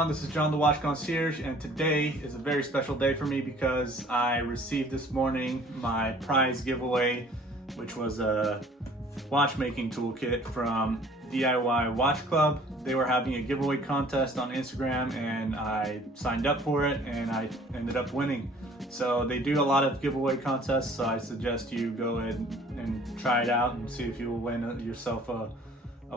everyone, this is John the Watch Concierge, and today is a very special day for me because I received this morning my prize giveaway, which was a watchmaking toolkit from DIY Watch Club. They were having a giveaway contest on Instagram and I signed up for it and I ended up winning. So they do a lot of giveaway contests, so I suggest you go ahead and try it out and see if you will win yourself a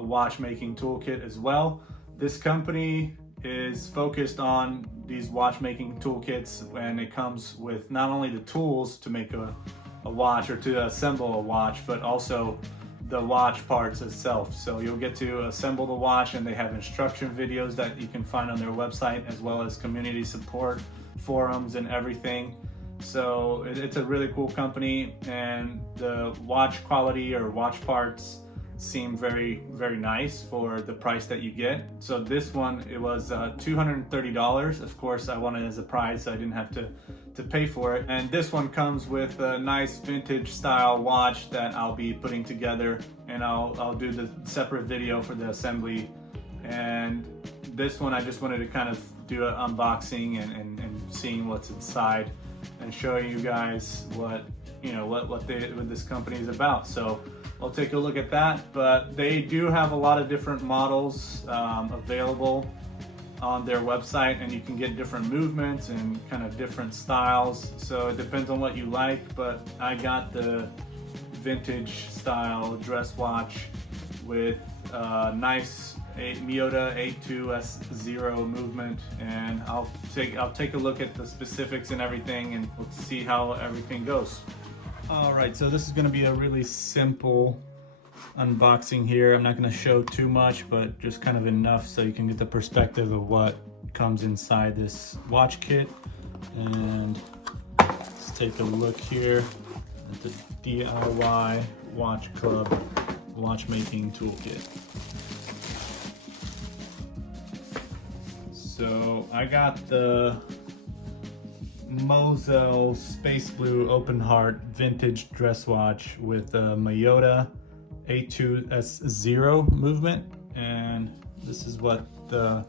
watchmaking toolkit as well. This company is focused on these watchmaking toolkits when it comes with not only the tools to make a watch or to assemble a watch, but also the watch parts itself. So you'll get to assemble the watch, and they have instruction videos that you can find on their website, as well as community support forums and everything. So it's a really cool company, and the watch quality or watch parts seem very, very nice for the price that you get. So this one, it was $230. Of course, I won it as a prize, so I didn't have to pay for it. And this one comes with a nice vintage style watch that I'll be putting together, and I'll do the separate video for the assembly. And this one, I just wanted to kind of do an unboxing and seeing what's inside and showing you guys what this company is about. So I'll take a look at that, but they do have a lot of different models available on their website, and you can get different movements and kind of different styles. So it depends on what you like, but I got the vintage style dress watch with nice Miyota A2S0 movement, and I'll take a look at the specifics and everything, and we'll see how everything goes. All right, so this is going to be a really simple unboxing here. I'm not going to show too much, but just kind of enough so you can get the perspective of what comes inside this watch kit. And let's take a look here at the DIY Watch Club watchmaking toolkit. So I got the Mosel Space Blue Open Heart vintage dress watch with a Miyota A2S0 movement, and this is what the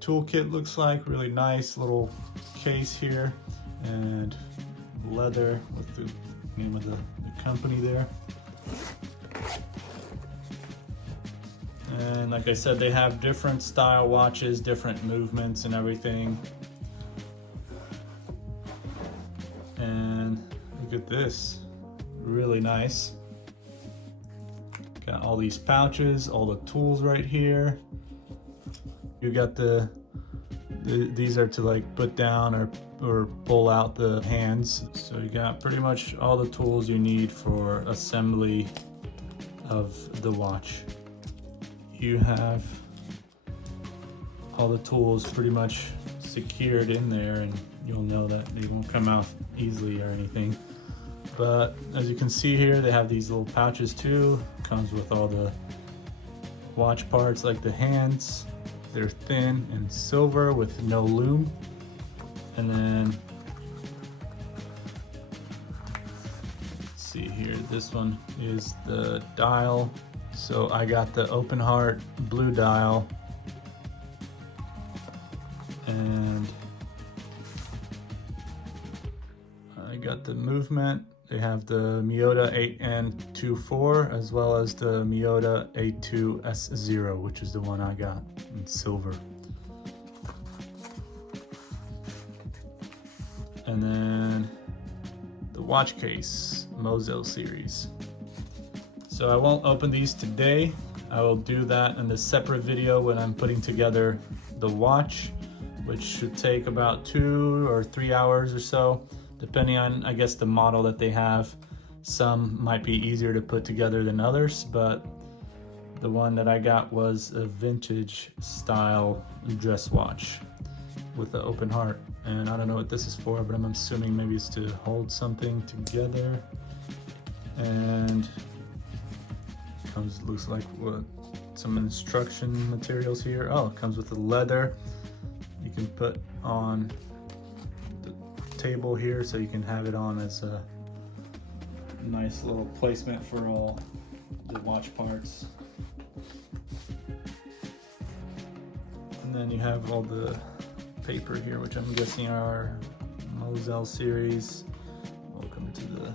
toolkit looks like. Really nice little case here, and leather with the name of the company there. And like I said, they have different style watches, different movements and everything. And look at this, really nice. Got all these pouches, all the tools right here. You got these are to like put down or pull out the hands. So you got pretty much all the tools you need for assembly of the watch. You have all the tools pretty much secured in there, and you'll know that they won't come out easily or anything. But as you can see here, they have these little pouches too. Comes with all the watch parts, like the hands. They're thin and silver with no lume. And then let's see here, this one is the dial. So I got the Open Heart blue dial, and I got the movement. They have the Miyota 8N24 as well as the Miyota A2S0, which is the one I got in silver. And then the watch case, Mosel series. So I won't open these today. I will do that in a separate video when I'm putting together the watch, which should take about 2 or 3 hours or so, depending on, I guess, the model that they have. Some might be easier to put together than others, but the one that I got was a vintage style dress watch with the open heart. And I don't know what this is for, but I'm assuming maybe it's to hold something together. And looks like what, some instruction materials here. Oh, it comes with the leather. You can put on the table here, so you can have it on as a nice little placement for all the watch parts. And And then you have all the paper here, which I'm guessing are Moselle series. Welcome to the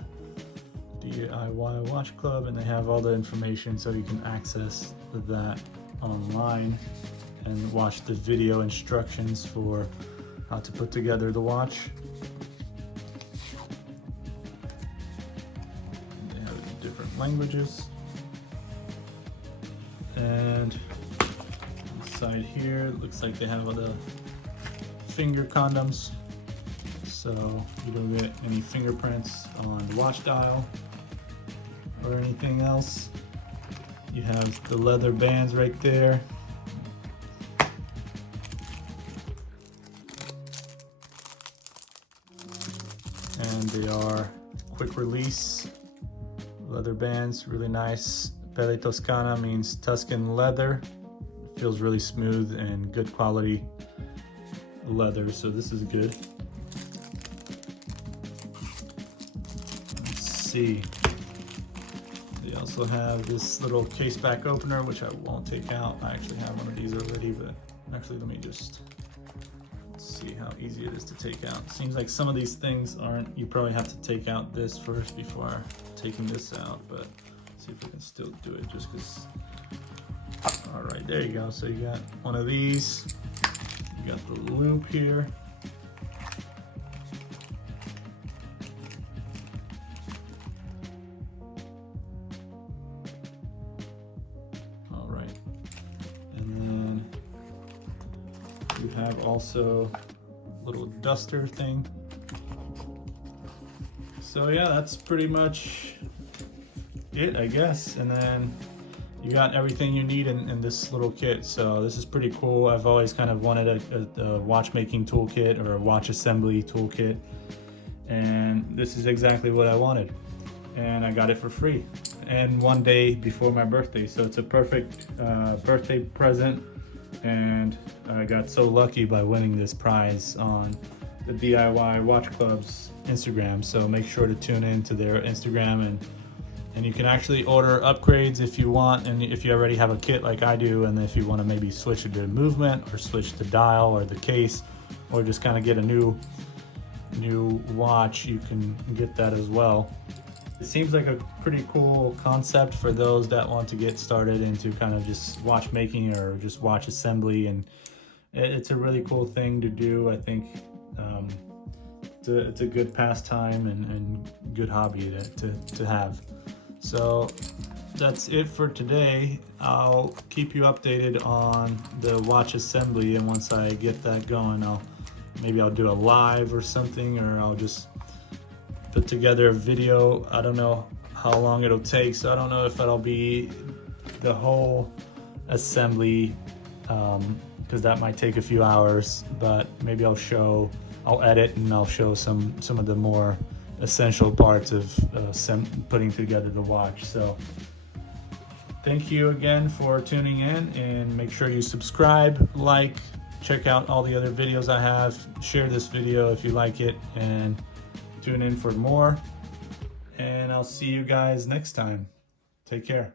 DIY Watch Club, and they have all the information so you can access that online and watch the video instructions for how to put together the watch. They have it in different languages. And inside here, it looks like they have all the finger condoms, so you don't get any fingerprints on the watch dial or anything else. You have the leather bands right there. And they are quick release leather bands, really nice. Pelle Toscana means Tuscan leather. It feels really smooth and good quality leather, so this is good. Let's see. They also have this little case back opener, which I won't take out. I actually have one of these already, but actually let me just see how easy it is to take out. Seems like some of these things aren't, you probably have to take out this first before taking this out, but see if we can still do it just because. All right, there you go. So you got one of these, you got the loop here. All right, and then you have also a little duster thing. So yeah, that's pretty much it, I guess. And then you got everything you need in this little kit. So this is pretty cool. I've always kind of wanted a watchmaking toolkit or a watch assembly toolkit, and this is exactly what I wanted. And I got it for free, and one day before my birthday. So it's a perfect birthday present, and I got so lucky by winning this prize on the DIY Watch Club's Instagram. So make sure to tune in to their Instagram, and you can actually order upgrades if you want, and if you already have a kit like I do, and if you want to maybe switch it to movement or switch the dial or the case, or just kind of get a new watch, you can get that as well. It seems like a pretty cool concept for those that want to get started into kind of just watchmaking or just watch assembly, and it's a really cool thing to do. I think it's a good pastime and good hobby to have. So that's it for today. I'll keep you updated on the watch assembly, and once I get that going, maybe I'll do a live or something, or I'll just put together a video. I don't know how long it'll take, so I don't know if it'll be the whole assembly, because that might take a few hours, but maybe I'll edit and I'll show some of the more essential parts of putting together the watch. So thank you again for tuning in, and make sure you subscribe, like, check out all the other videos I have, share this video if you like it, and tune in for more. And I'll see you guys next time. Take care.